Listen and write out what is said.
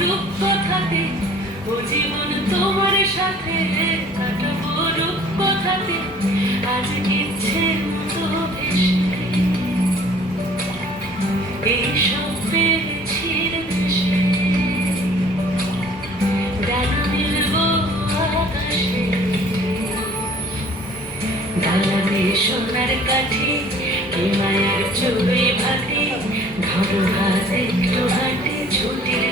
রূপ কথাতে, ও জীবন তোমার সাথে কাটাবো রূপ কথাতে, আজ ইচ্ছে মতো ভেসে এই সব পেয়েছি দেশে, ডানা মেলবো আকাশে, ডালাতে সোনার কাঠি, এ মায়ার চুড়ি ভাতে, ধরো হাত একটু হাতে ছুটির